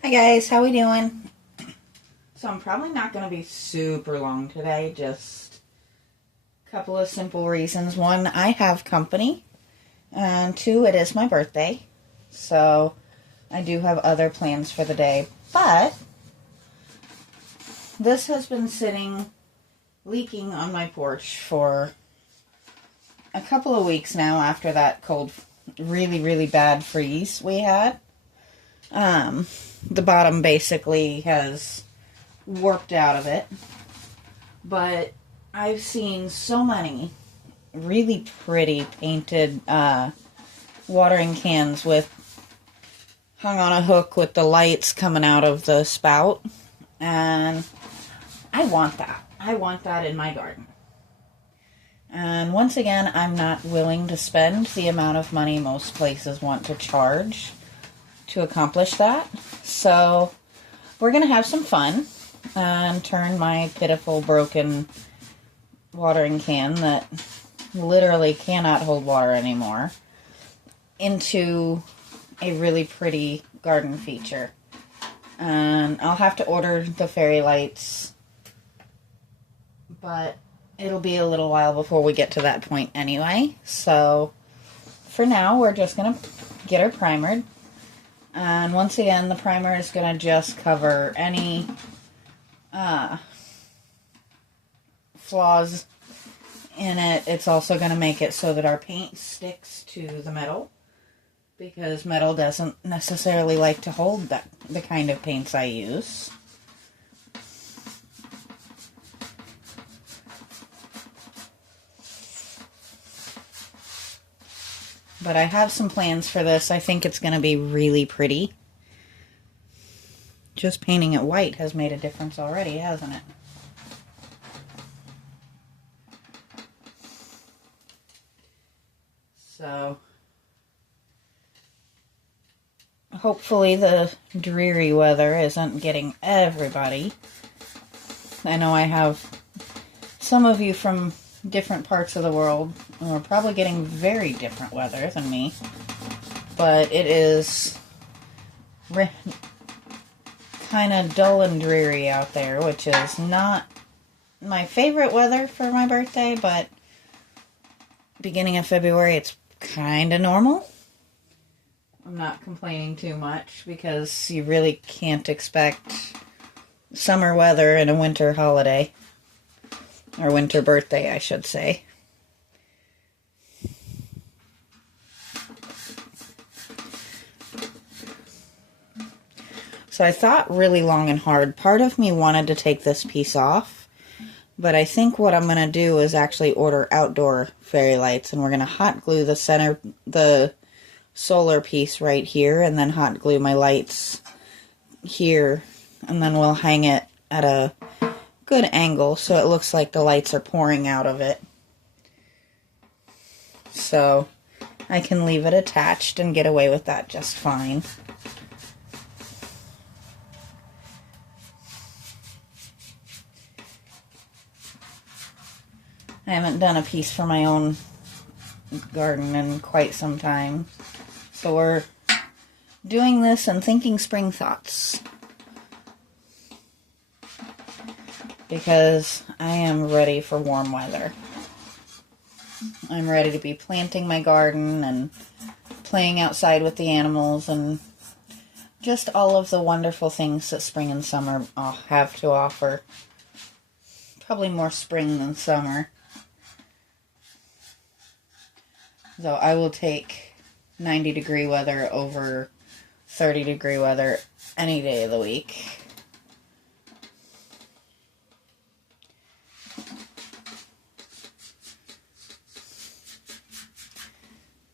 Hi guys, how we doing? So I'm probably not going to be super long today, just a couple of simple reasons. One, I have company, and two, it is my birthday. So I do have other plans for the day, but this has been sitting leaking on my porch for a couple of weeks now after that cold, really bad freeze we had. The bottom basically has warped out of it, but I've seen so many really pretty painted watering cans with hung on a hook with the lights coming out of the spout, and I want that. I want that in my garden. And once again, I'm not willing to spend the amount of money most places want to charge to accomplish that. So we're going to have some fun and turn my pitiful broken watering can that literally cannot hold water anymore into a really pretty garden feature. And I'll have to order the fairy lights, but it'll be a little while before we get to that point anyway. So for now, we're just going to get her primered. And once again, the primer is going to just cover any flaws in it. It's also going to make it so that our paint sticks to the metal, because metal doesn't necessarily like to hold the kind of paints I use. But I have some plans for this. I think it's going to be really pretty. Just painting it white has made a difference already, hasn't it? So hopefully the dreary weather isn't getting everybody. I know I have some of you from different parts of the world who are probably getting very different weather than me. But it is kind of dull and dreary out there, which is not my favorite weather for my birthday, but beginning of February, it's kind of normal. I'm not complaining too much because you really can't expect summer weather in a winter holiday. Or winter birthday, I should say. So I thought really long and hard. Part of me wanted to take this piece off, but I think what I'm going to do is actually order outdoor fairy lights, and we're going to hot glue the solar piece right here, and then hot glue my lights here, and then we'll hang it at a good angle so it looks like the lights are pouring out of it. So I can leave it attached and get away with that just fine. I haven't done a piece for my own garden in quite some time. So we're doing this and thinking spring thoughts, because I am ready for warm weather. I'm ready to be planting my garden and playing outside with the animals and just all of the wonderful things that spring and summer have to offer. Probably more spring than summer. Though I will take 90-degree weather over 30-degree weather any day of the week.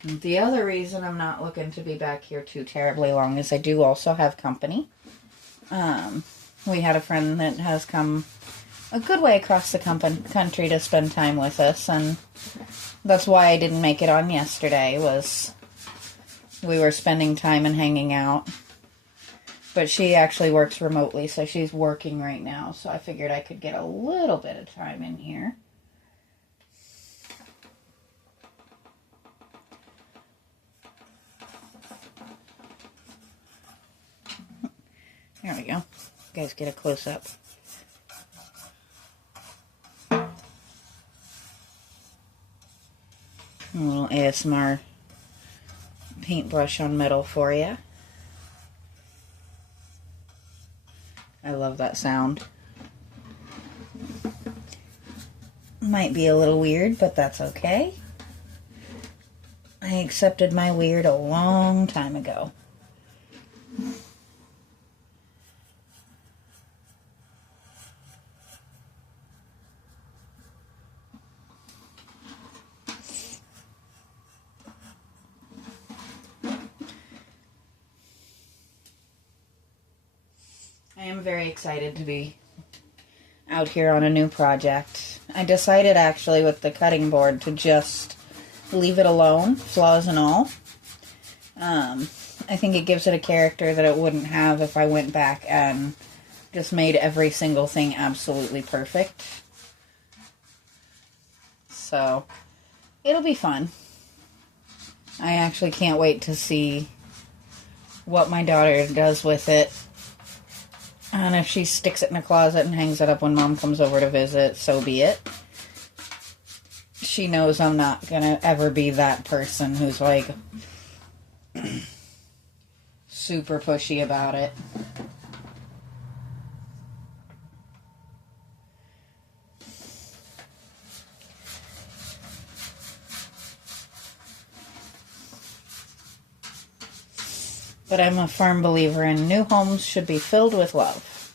The other reason I'm not looking to be back here too terribly long is I do also have company. We had a friend that has come a good way across the country to spend time with us, and that's why I didn't make it on yesterday, was we were spending time and hanging out. But she actually works remotely, so she's working right now, so I figured I could get a little bit of time in here. There we go. You guys get a close-up. A little ASMR paintbrush on metal for you. I love that sound. Might be a little weird, but that's okay. I accepted my weird a long time ago. I am very excited to be out here on a new project. I decided actually with the cutting board to just leave it alone, flaws and all. I think it gives it a character that it wouldn't have if I went back and just made every single thing absolutely perfect. So, it'll be fun. I actually can't wait to see what my daughter does with it. And if she sticks it in a closet and hangs it up when Mom comes over to visit, so be it. She knows I'm not gonna ever be that person who's like super pushy about it. But I'm a firm believer in new homes should be filled with love.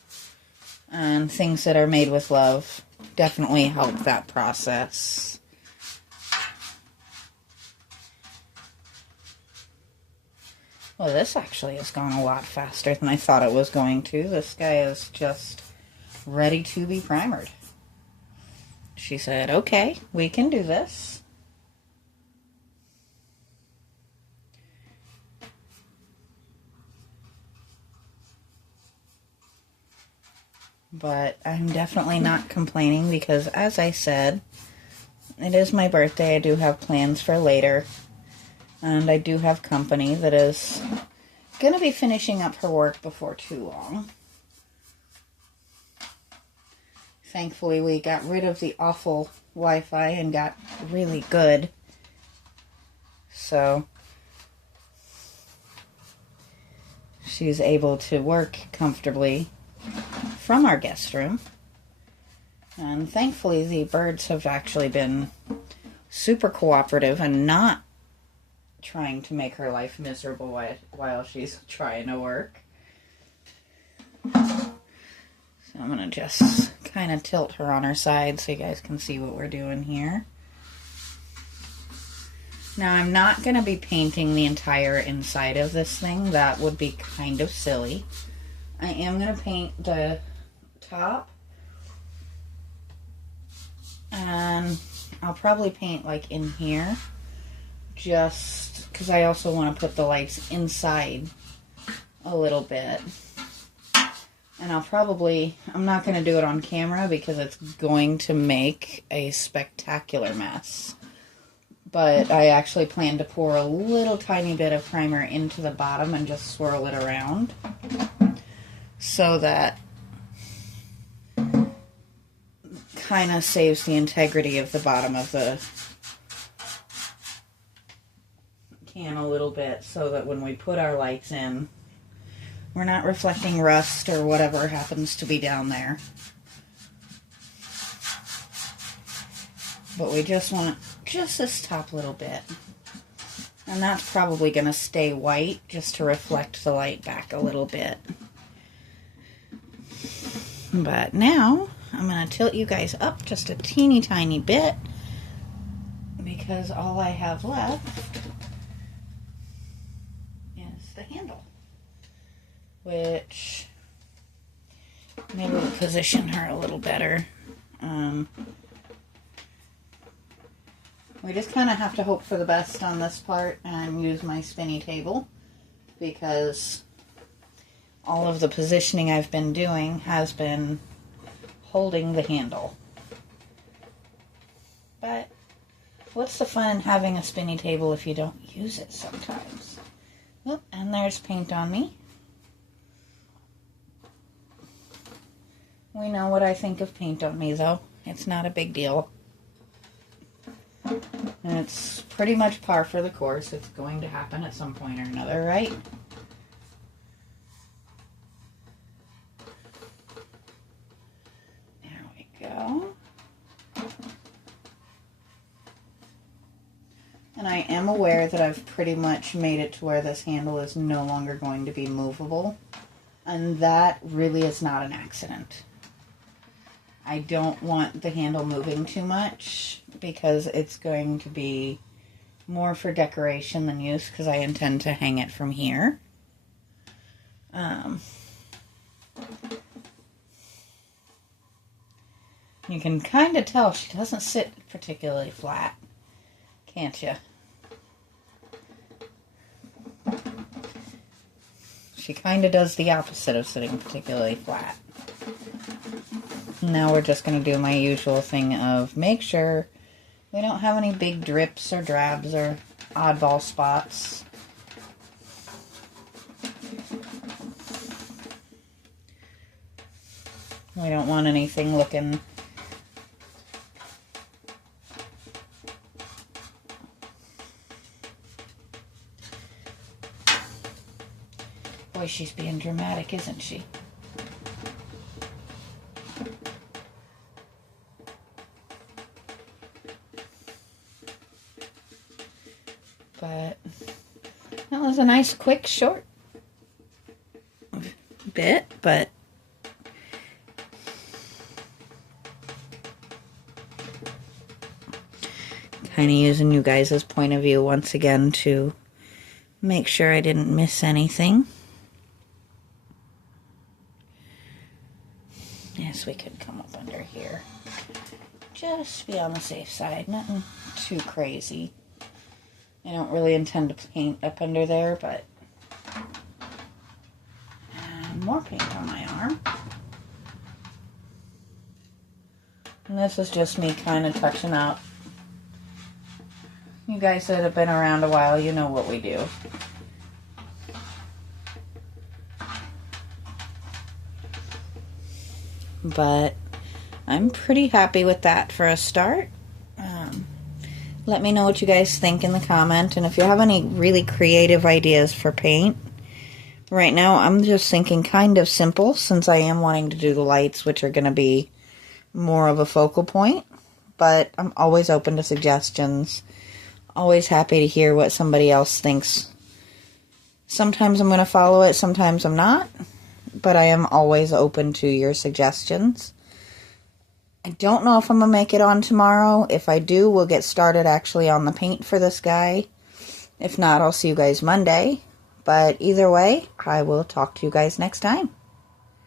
And things that are made with love definitely help that process. Well, this actually has gone a lot faster than I thought it was going to. This guy is just ready to be primered. She said, okay, we can do this. But I'm definitely not complaining because, as I said, it is my birthday. I do have plans for later. And I do have company that is going to be finishing up her work before too long. Thankfully, we got rid of the awful Wi-Fi and got really good. So, she's able to work comfortably from our guest room. And thankfully, the birds have actually been super cooperative and not trying to make her life miserable while she's trying to work. So I'm going to just kind of tilt her on her side so you guys can see what we're doing here. Now, I'm not going to be painting the entire inside of this thing. That would be kind of silly. I am going to paint the top. And I'll probably paint like in here. Just because I also want to put the lights inside a little bit. And I'm not going to do it on camera because it's going to make a spectacular mess. But I actually plan to pour a little tiny bit of primer into the bottom and just swirl it around. So that kind of saves the integrity of the bottom of the can a little bit, so that when we put our lights in, we're not reflecting rust or whatever happens to be down there. But we just want just this top little bit. And that's probably going to stay white just to reflect the light back a little bit. But now, I'm going to tilt you guys up just a teeny tiny bit, because all I have left is the handle, which maybe we'll position her a little better. We just kind of have to hope for the best on this part and use my spinny table, because all of the positioning I've been doing has been holding the handle. But what's the fun in having a spinny table if you don't use it sometimes? Oh, and there's paint on me. We know what I think of Paint On Me, though. It's not a big deal. And it's pretty much par for the course. It's going to happen at some point or another, right? There we go. And I am aware that I've pretty much made it to where this handle is no longer going to be movable. And that really is not an accident. I don't want the handle moving too much because it's going to be more for decoration than use because I intend to hang it from here. You can kind of tell she doesn't sit particularly flat, can't you? She kind of does the opposite of sitting particularly flat. Now we're just going to do my usual thing of make sure we don't have any big drips or drabs or oddball spots. We don't want anything looking boy, she's being dramatic, isn't she? But that was a nice, quick, short bit, but kind of using you guys' point of view once again to make sure I didn't miss anything. Yes, we could come up under here. Just be on the safe side. Nothing too crazy. I don't really intend to paint up under there, but more paint on my arm. And this is just me kind of touching up. You guys that have been around a while, you know what we do. But I'm pretty happy with that for a start. Let me know what you guys think in the comment, and if you have any really creative ideas for paint. Right now I'm just thinking kind of simple since I am wanting to do the lights, which are going to be more of a focal point, but I'm always open to suggestions. Always happy to hear what somebody else thinks. Sometimes I'm going to follow it, sometimes I'm not, but I am always open to your suggestions. I don't know if I'm going to make it on tomorrow. If I do, we'll get started actually on the paint for this guy. If not, I'll see you guys Monday. But either way, I will talk to you guys next time.